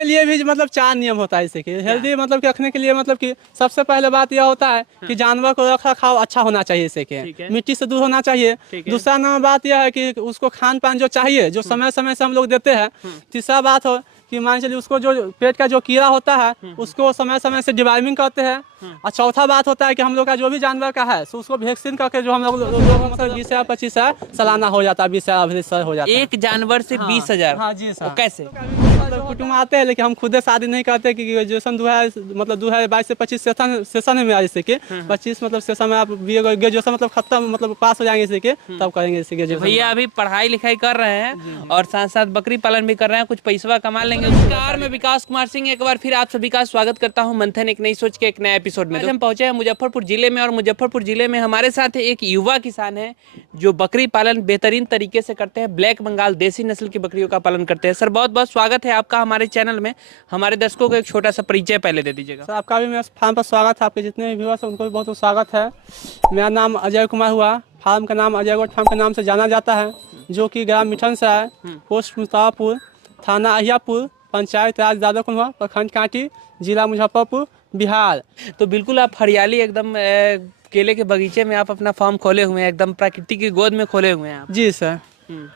के लिए भी मतलब 4 नियम होता है इसे कि हेल्दी मतलब कि रखने के लिए मतलब कि सबसे पहले बात यह होता है कि जानवर को रख रखाव अच्छा होना चाहिए इसे के मिट्टी से दूर होना चाहिए। दूसरा नंबर बात यह है कि उसको खान पान जो चाहिए जो समय समय से हम लोग देते हैं। तीसरा बात हो कि मान चलिए उसको जो पेट का जो कीड़ा होता है उसको समय समय से डिवार्मिंग करते हैं। और चौथा बात होता है कि हम लोग का जो भी जानवर का है उसको वैक्सीन करके जो हम लोग मतलब 20,000 25,000 सालाना हो जाता है, 20,000 हो जाता है एक जानवर से 20,000? हाँ जी सर। कैसे? मतलब कुटुंब आते हैं लेकिन हम खुद शादी नहीं करते कि ग्रेजुएशन 2022 से 25 सेशन है मेरा जैसे कि 25 मतलब सेशन में आप ग्रेजुएशन मतलब खत्म मतलब पास हो जाएंगे इसी के तब करेंगे इसी ग्रेजुएशन। भैया अभी पढ़ाई लिखाई कर रहे हैं और साथ साथ बकरी पालन भी कर रहे हैं, कुछ पैसा कमा लेंगे। नमस्कार, मैं विकास कुमार सिंह एक बार फिर आप सभी का स्वागत करता हूं मंथन एक नई सोच के एक नए एपिसोड में। हम पहुंचे हैं मुजफ्फरपुर जिले में और मुजफ्फरपुर जिले में हमारे साथ एक युवा किसान है जो बकरी पालन बेहतरीन तरीके से करते हैं, ब्लैक बंगाल देसी नस्ल की बकरियों का पालन करते हैं। सर बहुत बहुत स्वागत है आपका हमारे चैनल में। हमारे दर्शकों को एक छोटा सा परिचय पहले दे दीजिएगा। सर आपका भी मेरे फार्म पर स्वागत है, आपके जितने भी व्यूअर्स हैं उनको भी बहुत बहुत स्वागत है। मेरा नाम अजय कुमार हुआ, फार्म का नाम अजय गोट फार्म के नाम से जाना जाता है, जो कि ग्राम मिठन से है, पोस्ट मुस्ताफापुर, थाना अहियापुर, पंचायत राज दादोकुंडवा, प्रखंड कांटी, जिला मुजफ्फरपुर, बिहार। तो बिल्कुल आप हरियाली एकदम केले के बगीचे में आप अपना फार्म खोले हुए हैं, एकदम प्रकृति की गोद में खोले हुए हैं आप। जी सर।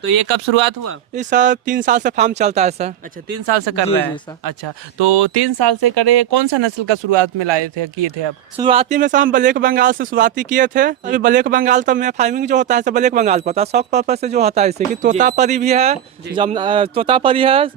तो ये कब शुरुआत हुआ? इस सर 3 साल से फार्म चलता है सर। अच्छा 3 साल से कर जी, रहे जी हैं सर। अच्छा, तो 3 साल से करे। कौन सा नस्ल का शुरुआत में लाए थे, किए थे आप? शुरुआती में सर हम ब्लैक बंगाल से शुरुआती किए थे। अभी ब्लैक बंगाल तो मैं फार्मिंग जो होता है सर ब्लैक बंगाल पर होता है, शौक पर्पज से जो होता है जैसे कि तोतापरी भी है, तोतापरी है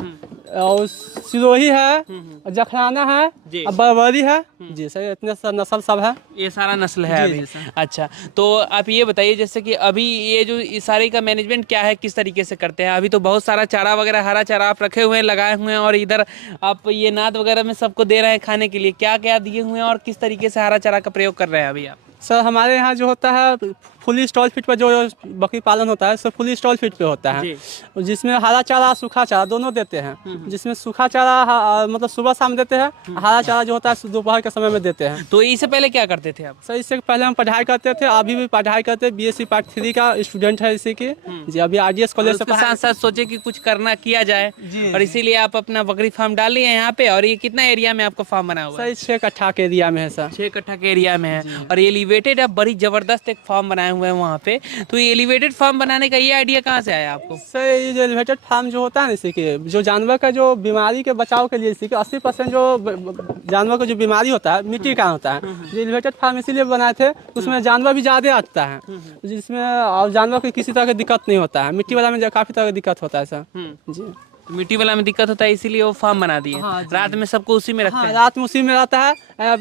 और सिरोही है, जखराना है और बरबरी है। जी सर इतने नस्ल सब है, ये सारा नस्ल है अभी। अच्छा तो आप ये बताइए जैसे कि अभी ये जो इस सारे का मैनेजमेंट क्या है, किस तरीके से करते हैं? अभी तो बहुत सारा चारा वगैरह हरा चारा आप रखे हुए हैं, लगाए हुए हैं और इधर आप ये नाद वगैरह में सबको दे रहे हैं खाने के लिए। क्या क्या दिए हुए हैं और किस तरीके से हरा चारा का प्रयोग कर रहे हैं अभी आप? सर हमारे यहाँ जो होता है फुली स्टॉल फीड पर जो बकरी पालन होता है सर फुली स्टॉल फीड पे होता है, जिसमें हरा चारा सूखा चारा दोनों देते हैं। जिसमें सूखा चारा मतलब सुबह शाम देते हैं, हरा चारा जो होता है दोपहर के समय में देते हैं। तो इससे पहले क्या करते थे आप? सर इससे पहले हम पढ़ाई करते थे, अभी भी पढ़ाई करते हैं, BSc पार्ट 3 का स्टूडेंट है इसी के। जी अभी RDS कॉलेज से साथ साथ सोचे कि कुछ करना किया जाए और इसीलिए आप अपना बकरी फार्म डाल लिए यहाँ पे। और ये कितना एरिया में आपका फार्म बना हुआ है? सर 6 कट्ठा के एरिया में है सर। 6 कट्ठा के एरिया में है और एलिवेटेड आप बड़ी जबरदस्त एक फार्म बनाए हुए हैं वहाँ पे। तो ये एलिवेटेड फार्म बनाने का ये आइडिया कहाँ से आया आपको? सर ये जो एलिवेटेड फार्म जो होता है ना इसी के जो जानवर का जो बीमारी के बचाव के लिए इसी के 80% जो जानवर का जो बीमारी होता है मिट्टी का होता है। जो एलिवेटेड फार्म इसीलिए बनाए थे उसमें जानवर भी ज़्यादा आता है, जिसमें और जानवर को किसी तरह की दिक्कत नहीं होता है। मिट्टी वाला में काफ़ी तरह की दिक्कत होता है सर। जी मिट्टी वाला में दिक्कत होता है इसीलिए वो फार्म बना दिए। रात में सबको उसी में रखते हैं? रात में उसी में रहता है।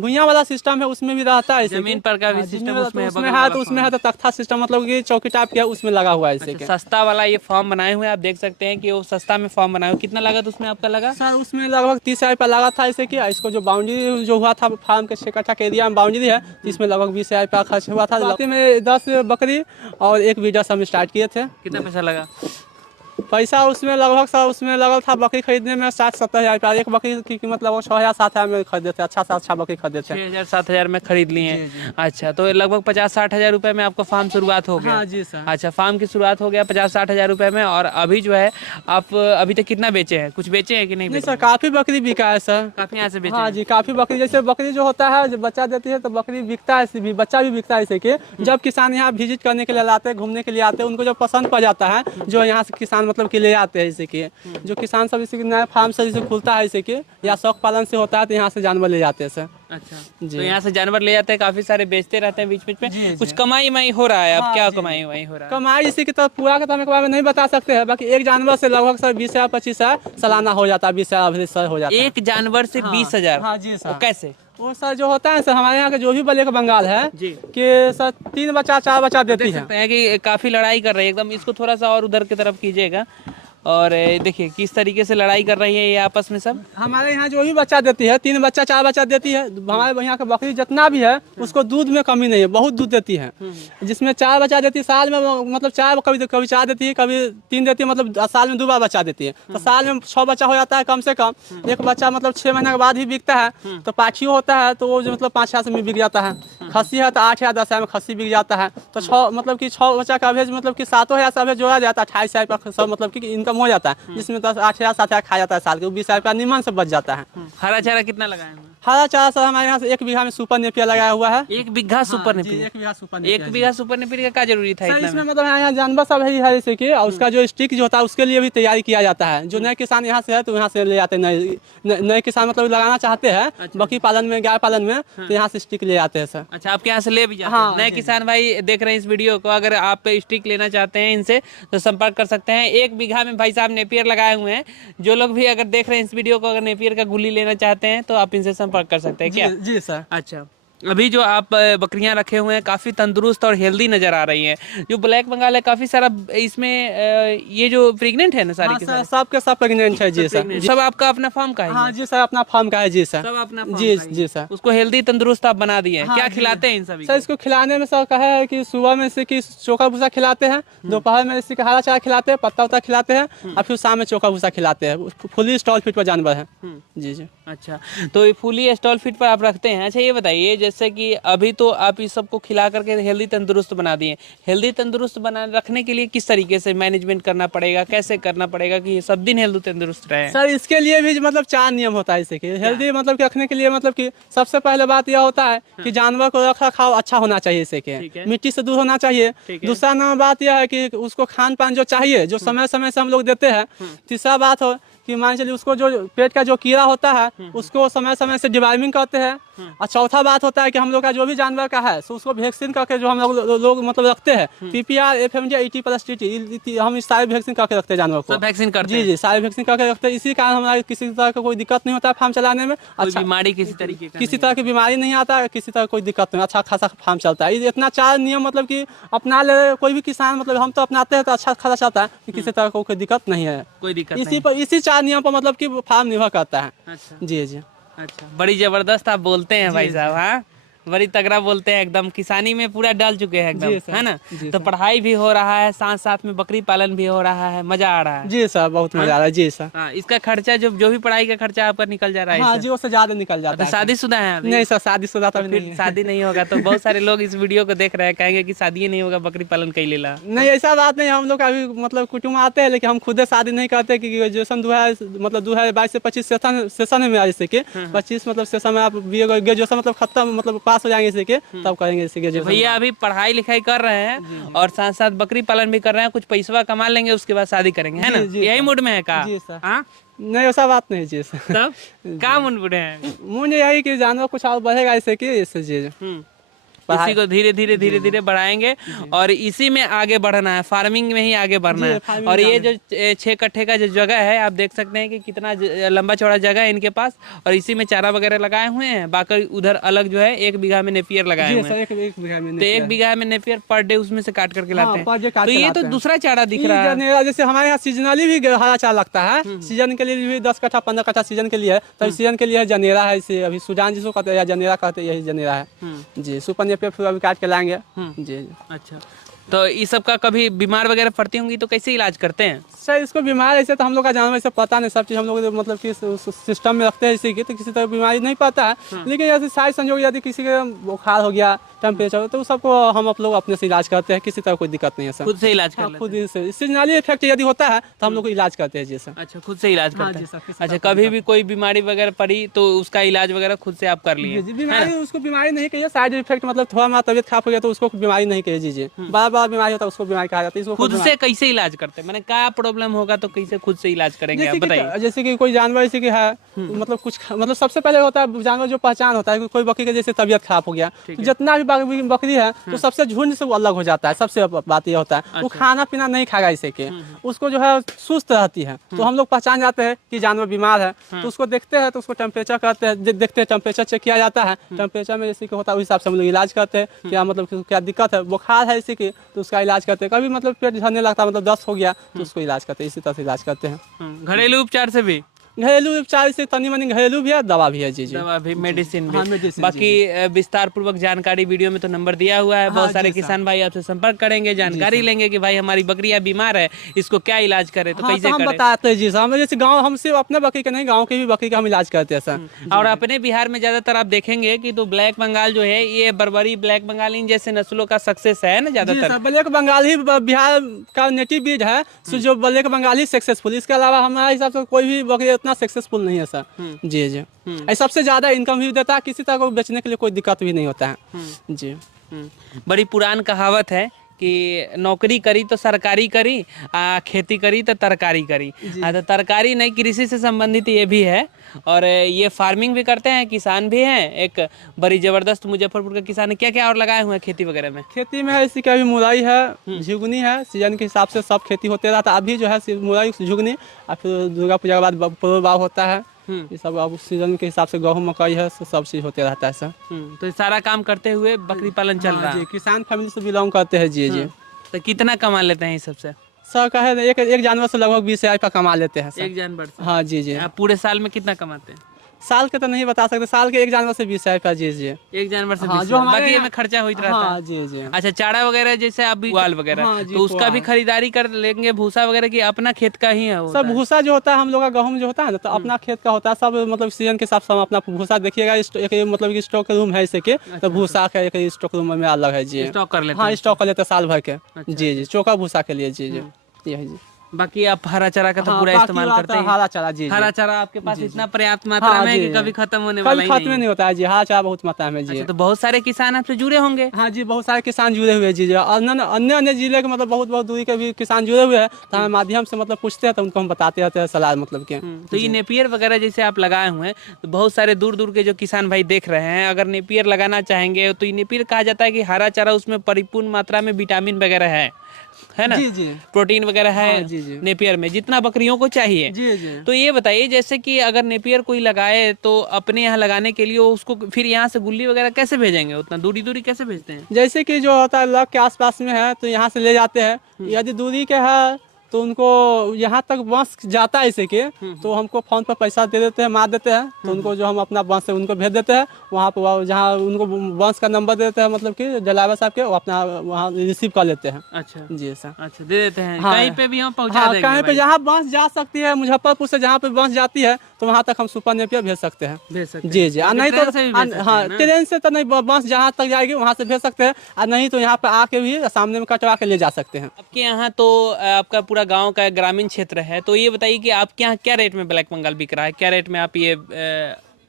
भुइयां वाला सिस्टम है उसमें भी रहता है, जमीन पर का भी सिस्टम उसमें है, तो उसमें है तो तख्ता सिस्टम मतलब कि चौकी टाइप के उसमें लगा हुआ है इसे। सस्ता वाला ये फार्म बनाए हुए आप देख सकते हैं कि वो सस्ता में फार्म बनाए हुए। कितना लागत उसमें आपका लगा? सर उसमें लगभग 30,000 रुपया लगा था इसे कि इसको जो बाउंड्री जो हुआ था फार्म के 6 कट्ठा के एरिया में बाउंड्री है इसमें लगभग 20,000 रुपया खर्च हुआ था। में 10 बकरी और 1 बीडर हम स्टार्ट किए थे। कितना पैसा लगा? पैसा उसमें लगभग सर उसमें लगा था बकरी खरीदने में 60-70 हज़ार। एक बकरी की कीमत लगभग 6,000-7,000 में खरीदे थे। अच्छा से अच्छा बकरी खरीदे थे, 6,000-7,000 में खरीद लिए हैं। अच्छा तो लगभग 50-60 हज़ार रुपये में आपका फार्म शुरुआत हो गया? हाँ जी सर। अच्छा फार्म की शुरुआत हो गया 50-60 हज़ार रुपये में। और अभी जो है आप अभी तक कितना बेचे हैं? कुछ बेचे हैं कि नहीं? सर काफ़ी बकरी बिका है सर, काफ़ी यहाँ से बेचे। हाँ जी काफ़ी बकरी, जैसे बकरी जो होता है जब बच्चा देती है तो बकरी बिकता है, बच्चा भी बिकता है इसे कि जब किसान यहाँ विजिट करने के लिए लाते हैं, घूमने के लिए आते हैं, उनको जब पसंद पड़ जाता है जो यहाँ से किसान मतलब के ले आते हैं इसे कि जो किसान सब इसे नया फार्म से जैसे खुलता है इसे कि या शौक पालन से होता है तो यहाँ से जानवर ले जाते हैं सर। अच्छा तो यहाँ से जानवर ले जाते हैं, काफी सारे बेचते रहते हैं बीच बीच में। कुछ कमाई वमाई हो रहा है? अब क्या कमाई वमाई हो रहा है? कमाई इसी की तरफ पूरा के बारे में नहीं बता सकते हैं, बाकी एक जानवर से लगभग सर 20,000-25,000 सालाना हो जाता है, 20,000 हो जाता है। एक जानवर से 20,000? हाँ जी सर। कैसे? वो सर जो होता है सर हमारे यहाँ का जो भी ब्लैक बंगाल है कि सर 3 बच्चा 4 बच्चा देती है कि काफी लड़ाई कर रही है एकदम। इसको थोड़ा सा और उधर की तरफ कीजिएगा और देखिए किस तरीके से लड़ाई कर रही है ये आपस में सब। हमारे यहाँ जो भी बच्चा देती है 3 बच्चा 4 बच्चा देती है। हमारे यहाँ का बकरी जितना भी है उसको दूध में कमी नहीं है, बहुत दूध देती है। जिसमें 4 बच्चा देती है साल में, मतलब 4 कभी 4 देती है, कभी 3 देती है, मतलब साल में 2 बार बच्चा देती है। तो साल में 6 बच्चा हो जाता है कम से कम। एक बच्चा मतलब 6 महीने के बाद ही बिकता है, तो पाछियों होता है तो वो जो मतलब 5-6 में बिक जाता है। खस्सी है तो 8 या 10 हज़ार में खस्सी बिक जाता है। तो 6 मतलब कि 6 बच्चा का एवरेज मतलब कि 7,000 से एवरेज जोड़ा जाता है, 28 हज़ार पर सब मतलब कि इनकम हो जाता है, जिसमें 8,000 7,000 खा जाता है साल के, 20 हज़ार रुपया निमन से बच जाता है। हरा चारा कितना लगाए हैं? हरा चारा सर हमारे यहाँ से 1 बीघा में सुपर नेपियर लगाया हुआ है। 1 बीघा सुपर जी, नेपियर? 1 बीघा सुपर 1 बीघा सुपर नेपियर का क्या जरूरी था सर इतना इसमें में? मतलब यहाँ जानवर सब है जैसे कि, और उसका जो स्टिक जो होता है उसके लिए भी तैयारी किया जाता है। जो नए किसान यहाँ से है तो यहाँ से ले जाते हैं, नए किसान मतलब लगाना चाहते हैं बकरी पालन में, गाय पालन में, तो यहाँ से स्टिक ले जाते हैं सर। अच्छा, आपके यहाँ से ले भी जाते हैं? नए किसान भाई देख रहे हैं इस वीडियो को, अगर आप स्टिक लेना चाहते हैं इनसे तो संपर्क कर सकते हैं। 1 बीघा में भाई साहब नेपियर लगाए हुए हैं। जो लोग भी अगर देख रहे हैं इस वीडियो को, अगर नेपियर का गुली लेना चाहते हैं तो आप इनसे संपर्क कर सकते हैं क्या? जी सर। अच्छा, अभी जो आप बकरियां रखे हुए हैं काफी तंदुरुस्त और हेल्दी नजर आ रही हैं। जो ब्लैक बंगाल है काफी सारा इसमें ये जो प्रेग्नेंट है ना सारी हाँ के सर, सारे? सब के सब प्रेग्नेंट है जी सर। सब आपका अपना फार्म का है? हाँ जी सर, अपना फार्म का है जी सर। सब अपना फार्म जी का ही है। जी सर। उसको हेल्दी तंदुरुस्त आप बना दिए हैं। हाँ, क्या जी। खिलाते हैं इन सभी सर को? इसको खिलाने में सर कहा है कि सुबह में इसे कि चोखा भूसा खिलाते हैं, दोपहर में इसी का हरा चारा खिलाते हैं, पत्ता वत्ता खिलाते हैं, और फिर शाम में चोखा भूसा खिलाते हैं। फुली स्टॉल फीट पर जानवर है। जी जी। अच्छा, तो ये फुली स्टॉल फीट पर आप रखते हैं। अच्छा ये बताइए, जैसे कि अभी तो आप इस सबको खिला करके हेल्दी तंदुरुस्त बना दिए, हेल्दी तंदुरुस्त बना रखने के लिए किस तरीके से मैनेजमेंट करना पड़ेगा, कैसे करना पड़ेगा कि ये सब दिन हेल्दी तंदुरुस्त रहे? सर इसके लिए भी मतलब 4 नियम होता है इसे कि हेल्दी मतलब कि रखने के लिए, मतलब कि सबसे पहले बात यह होता है कि जानवर को रख रखाव अच्छा होना चाहिए इसे के, मिट्टी से दूर होना चाहिए। दूसरा नंबर बात यह है कि उसको खान पान जो चाहिए, जो समय समय से हम लोग देते हैं। तीसरा बात हो कि मान चलिए उसको जो पेट का जो कीड़ा होता है उसको समय समय से डिवार्मिंग करते हैं। और चौथा बात होता है कि हम लोग का जो भी जानवर का है सो उसको वैक्सीन करके जो हम लोग मतलब रखते हैं, PPR, FMD, 80+TT, हम इस सारे वैक्सीन करके रखते हैं जानवर को। सब वैक्सीन करते जी जी, सारे वैक्सीन करके रखते हैं। इसी कारण हमारा किसी तरह का कोई दिक्कत नहीं होता है फार्म चलाने में। अच्छा, बीमारी किसी तरीके का किसी तरह की बीमारी नहीं आता है, किसी तरह कोई दिक्कत नहीं, अच्छा खासा फार्म चलता है। ये इतना 4 नियम मतलब कि अपना ले कोई भी किसान, मतलब हम तो अपनाते हैं तो अच्छा खासा चलता है, कि किसी तरह को कोई दिक्कत नहीं है। कोई दिक्कत इसी पर इसी 4 नियम पर मतलब कि फार्म निर्भर करता है। अच्छा जी जी। अच्छा, बड़ी जबरदस्त आप बोलते हैं भाई साहब। हाँ, बड़ी तगड़ा बोलते हैं, एकदम किसानी में पूरा डाल चुके हैं एकदम, जी सर, है ना? जी तो सर। पढ़ाई भी हो रहा है, साथ साथ में बकरी पालन भी हो रहा है, मजा आ रहा है। जी सर, बहुत मजा आ रहा है। जी सर। हाँ, इसका खर्चा जो भी पढ़ाई का खर्चा आपका निकल जा रहा है हाँ इससे? जी, उससे ज्यादा निकल जाता तो है। शादीशुदा है अभी? नहीं सर, शादीशुदा तो फिर नहीं है। शादी नहीं होगा तो बहुत सारे लोग इस वीडियो को देख रहे हैं, कहेंगे कि शादी ही नहीं होगा, बकरी पालन कई लेला। नहीं, ऐसा बात नहीं। हम लोग अभी मतलब कुटुंब आते हैं, लेकिन हम खुद शादी नहीं करते, क्योंकि ग्रेजुएशन 2022 से 25 सेशन है मेरा, जैसे कि 25 मतलब सेशन में आप ग्रेजुएशन मतलब खत्म मतलब पास हो जाएंगे इसी के, तब करेंगे इसी के। भैया अभी पढ़ाई लिखाई कर रहे हैं और साथ साथ बकरी पालन भी कर रहे हैं, कुछ पैसा कमा लेंगे उसके बाद शादी करेंगे, है ना? जी, यही मूड में है का? जी सर। हाँ, नहीं ऐसा बात नहीं जी सर। तब क्या मूड में है? मुझे यही कि जानवर कुछ और बढ़ेगा इसे की, इससे चीज इसी को धीरे धीरे बढ़ाएंगे और इसी में आगे बढ़ना है, फार्मिंग में ही आगे बढ़ना जी, है। फार्मिंग और में ये जो 6 कट्ठे का जो जगह है, आप देख सकते हैं कि कितना लंबा चौड़ा जगह है इनके पास, और इसी में चारा वगैरह लगाए हुए हैं। बाकी उधर अलग जो है 1 बीघा में नेपियर लगाए हुए हैं। एक बीघा में तो 1 बीघा में नेपियर पर डे उसमें से काट करके लाते पर डे हैं। काट तो के ये लाते तो हैं। दूसरा चारा दिख रहा है। जनेरा जैसे हमारे यहाँ सीजनली भी हरा चारा लगता है, सीजन के लिए भी 10 कट्ठा 15 कट्ठा सीजन के लिए है। तो सीजन के लिए जनेरा है, इसे अभी सुजान जिसको कहते हैं या जनेरा कहते हैं, यही जनेरा है जी। सुपर नेपियर फिर अभी काट के लाएंगे जी। अच्छा, तो इस सब का कभी बीमार वगैरह पड़ती होंगी तो कैसे इलाज करते हैं? सर इसको बीमार ऐसे तो हम लोग का जानवर ऐसे पता नहीं, सब चीज़ हम लोग मतलब कि सिस्टम में रखते हैं इसी की, तो किसी तरह बीमारी नहीं पता है। लेकिन ऐसे साइज संजोग यदि किसी के बुखार हो गया, टेम्परेचर, तो सबको हम लोग अपने से इलाज करते हैं, किसी तरह कोई दिक्कत नहीं है सर। खुद से इलाज कर हाँ, लेते खुद ही से सीजनली इफेक्ट यदि होता है तो हम लोग को इलाज करते हैं जी सर। अच्छा, खुद से इलाज हाँ करते जी हैं। सर, किसी अच्छा, कभी भी कोई बीमारी वगैरह पड़ी तो उसका इलाज वगैरह खुद से आप कर लिए? जी, बीमारी उसको बीमारी नहीं कहिए, साइड इफेक्ट मतलब थोड़ा मोड़ा तबियत खराब हो गया तो उसको बीमारी नहीं कहिए जी। बार बार बीमारी होता है उसको बीमारी कहा जाता है। इसको खुद से कैसे इलाज करते हैं? मैंने क्या प्रॉब्लम होगा तो कैसे खुद से इलाज करेंगे आप बताइए? जैसे कि कोई जानवर जैसे कि है, मतलब कुछ मतलब सबसे पहले होता है जानवर जो पहचान होता है, कोई बकरी के जैसे तबियत खराब हो गया, तो जितना भी बकरी है तो सबसे झुंड से वो अलग हो जाता है। सबसे बात ये होता है वो खाना पीना नहीं खाएगा इसे के, उसको जो है सुस्त रहती है, तो हम लोग पहचान जाते हैं कि जानवर बीमार है। तो उसको देखते हैं, तो उसको टेम्परेचर करते हैं, देखते हैं टेम्परेचर चेक किया जाता है। टेम्परेचर में जैसे कि होता है उस हिसाब से हम लोग इलाज करते हैं, क्या मतलब क्या दिक्कत है, बुखार है इसी की तो उसका इलाज करते हैं। कभी मतलब पेट झड़ने लगता है, मतलब दस्त हो गया तो उसको इलाज करते हैं, इसी तरह से इलाज करते हैं। घरेलू उपचार से भी? घरेलू उपचार से तनी मनी घरेलू भी है, दवा भी है जी। दवा भी, मेडिसिन हाँ, भी। मेडिसिन बाकी विस्तार पूर्वक जानकारी वीडियो में तो नंबर दिया हुआ है, बहुत सारे किसान भाई आपसे संपर्क करेंगे, जानकारी लेंगे कि भाई हमारी बकरियां बीमार है, इसको क्या इलाज करे, तो कैसे हम करें। बताते हैं जी सर, हम जैसे गाँव, हम सिर्फ अपने बकरी के नहीं, गाँव के भी बकरी का हम इलाज करते हैं सर। और अपने बिहार में ज्यादातर आप देखेंगे कि तो ब्लैक बंगाल जो है, ये बर्बरी, ब्लैक बंगाल, इन जैसे नस्लों का सक्सेस है ना ज्यादातर। ब्लैक बंगाल ही बिहार का नेटिव ब्रीड है, जो ब्लैक बंगाल ही सक्सेसफुल, इसके अलावा हमारे हिसाब से कोई भी बकरी इतना सक्सेसफुल नहीं है सर। जी जी, सबसे ज्यादा इनकम भी देता है, किसी तरह को बेचने के लिए कोई दिक्कत भी नहीं होता है जी। बड़ी पुरान कहावत है कि नौकरी करी तो सरकारी करी, खेती करी तो तरकारी करी। तो तरकारी नहीं, कृषि से संबंधित ये भी है, और ये फार्मिंग भी करते हैं, किसान भी हैं, एक बड़ी जबरदस्त मुजफ्फरपुर का किसान है। क्या क्या और लगाए हुए हैं खेती वगैरह में? खेती में है इसी का भी मुरई है, झुगनी है, सीजन के हिसाब से सब खेती होते रहता है। अभी जो है मुरई, झुगनी, और फिर दुर्गा पूजा के बाद पुरबाव होता है, ये सब अब सीजन के हिसाब से गेहूँ मकई है, सब चीज होते रहता है सर। तो ये सारा काम करते हुए बकरी पालन चल रहा है। किसान फैमिली से बिलोंग करते हैं जी जी। तो कितना कमा लेते हैं इस सबसे? सर कहे एक जानवर से लगभग 20,000 रुपया कमा लेते हैं सर। एक जानवर से? हाँ जी जी। आप पूरे साल में कितना कमाते हैं? साल के तो नहीं बता सकते, साल के एक जानवर से 20,000 रुपया जी जी। एक जानवर से? हाँ, 20,000, बाकी में खर्चा होता रहता है। हाँ जी जी। अच्छा, चारा वगैरह जैसे आप पुआल वगैरह, हाँ जी, तो उसका भी खरीदारी कर लेंगे, भूसा वगैरह की अपना खेत का ही है? सब भूसा जो होता है हम लोग का, गेहूं जो होता है ना, तो अपना खेत का होता है सब, मतलब सीजन के हिसाब से हम अपना भूसा देखिएगा, एक मतलब स्टॉक रूम है इसे के, तो भूसा का एक स्टॉक रूम में अलग है जी। स्टॉक कर लेते हाँ, स्टॉक कर लेते साल भर के जी जी, चोखा भूसा के लिए जी जी, यही जी। बाकी आप हरा चारा का तो पूरा इस्तेमाल करते हैं? हरा चारा जी। हरा चारा आपके पास इतना पर्याप्त मात्रा में है कि कभी खत्म होने वाला ही खत्म नहीं होता है जी, हरा चारा बहुत मात्रा में जी। अच्छा, तो बहुत सारे किसान आपसे जुड़े होंगे? हाँ जी, बहुत सारे किसान जुड़े हुए जी, अन्य अन्य जिले के मतलब बहुत दूरी के भी किसान जुड़े हुए हैं, तो हमारे माध्यम से मतलब पूछते हैं, तो उनको हम बताते रहते हैं सलाह मतलब के। तो ये नेपियर वगैरह जैसे आप लगाए हुए हैं, तो बहुत सारे दूर दूर के जो किसान भाई देख रहे हैं, अगर नेपियर लगाना चाहेंगे तो ये नेपियर कहा जाता है कि हरा चारा, उसमें परिपूर्ण मात्रा में विटामिन वगैरह है ना जी जी, प्रोटीन वगैरह है। हाँ, जी जी। नेपियर में जितना बकरियों को चाहिए जी जी। तो ये बताइए, जैसे कि अगर नेपियर कोई लगाए तो अपने यहाँ लगाने के लिए उसको फिर यहाँ से गुल्ली वगैरह कैसे भेजेंगे, उतना दूरी दूरी कैसे भेजते हैं? जैसे कि जो होता है लग के आसपास में है तो यहाँ से ले जाते हैं, यदि दूरी के है तो उनको यहाँ तक बस जाता है इसे के, तो हमको फोन पर पैसा दे देते हैं, मार देते हैं, तो उनको जो हम अपना बस से उनको भेज देते हैं वहाँ पर, जहाँ उनको बस का नंबर दे देते हैं, मतलब कि ड्राइवर साहब के, वो अपना वहाँ रिसीव कर लेते हैं। अच्छा जी सर। अच्छा, दे देते हैं। हाँ, कहीं पे भी हम पहुँचा हाँ, देंगे कहीं पे भाई? जहाँ बस जा सकती है, मुजफ्फरपुर से जहाँ पे बस जाती है, तो वहाँ तक हम सुपर नेपियर भेज सकते हैं। भेज सकते हैं। जी जी, और नहीं ट्रेन से भी भेज तो सकते हाँ, हैं ना? ट्रेन से तो नहीं, बस जहाँ तक जाएगी वहाँ से भेज सकते हैं, और नहीं तो यहाँ पे आके भी सामने में कटवा के ले जा सकते हैं। आपके यहाँ तो आपका पूरा गांव का ग्रामीण क्षेत्र है, तो ये बताइए कि आपके यहाँ क्या रेट में ब्लैक बंगाल बिक रहा है, क्या रेट में आप ये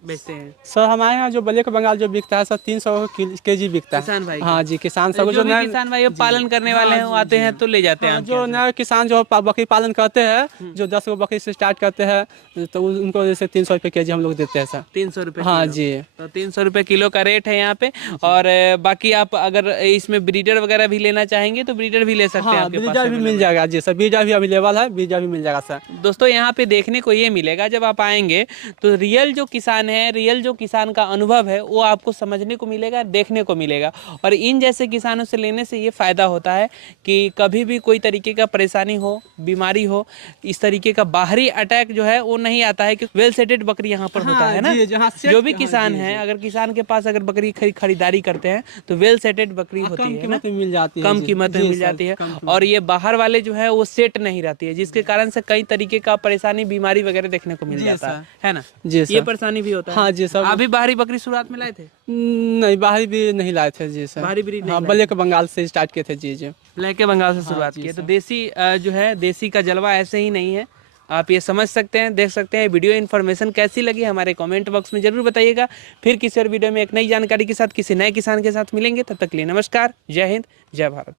बेचते हैं? सर हमारे यहाँ जो ब्लैक बंगाल जो बिकता है सर 300 केजी बिकता है। किसान भाई? हाँ जी, किसान सब जो भी किसान भाई पालन करने वाले हैं वो आते हैं तो ले जाते हैं। जो नए किसान जो बकरी पालन करते हैं, जो 10 गो बकरी से स्टार्ट करते हैं, तो उनको जैसे 300 रुपये केजी हम लोग देते हैं सर। 300 रुपये? हाँ जी, तो 300 रुपये किलो का रेट है यहाँ पे। और बाकी आप अगर इसमें ब्रीडर वगैरह भी लेना चाहेंगे तो ब्रीडर भी ले सकते हैं। हाँ, ब्रीडर भी मिल जाएगा जी सर, ब्रीडर भी अवेलेबल है, ब्रीडर भी मिल जाएगा सर। दोस्तों यहाँ पे देखने को ये मिलेगा, जब आप आएंगे तो रियल जो किसान है, रियल जो किसान का अनुभव है वो आपको समझने को मिलेगा, देखने को मिलेगा। और इन जैसे किसानों से लेने से ये फायदा होता है कि कभी भी कोई तरीके का परेशानी हो, बीमारी हो, इस तरीके का बाहरी अटैक जो है वो नहीं आता है, क्योंकि वेल सेटेड बकरी यहाँ पर होता है ना। जो भी किसान है, अगर किसान के पास अगर बकरी खरीदारी करते हैं तो वेल सेटेड बकरी होती है, कीमत में मिल जाती है, कम कीमत में मिल जाती है। और ये बाहर वाले जो है वो सेट नहीं रहती है, जिसके कारण से कई तरीके का परेशानी, बीमारी वगैरह देखने को मिल जाता है ना जी। ये परेशानी भी होता है। हाँ जी सर। अभी बाहरी बकरी शुरुआत में लाए थे? नहीं, बाहरी भी नहीं लाए थे जी सर। बाहरी ब्रीड हाँ, ब्लैक बंगाल से स्टार्ट किए थे जी जी। ब्लैक बंगाल से शुरुआत की। तो देसी जो है, देसी का जलवा ऐसे ही नहीं है, आप ये समझ सकते हैं, देख सकते हैं। वीडियो इन्फॉर्मेशन कैसी लगी हमारे कमेंट बॉक्स में जरूर बताइएगा। फिर किसी और वीडियो में एक नई जानकारी के साथ किसी नए किसान के साथ मिलेंगे, तब तक के लिए नमस्कार, जय हिंद, जय भारत।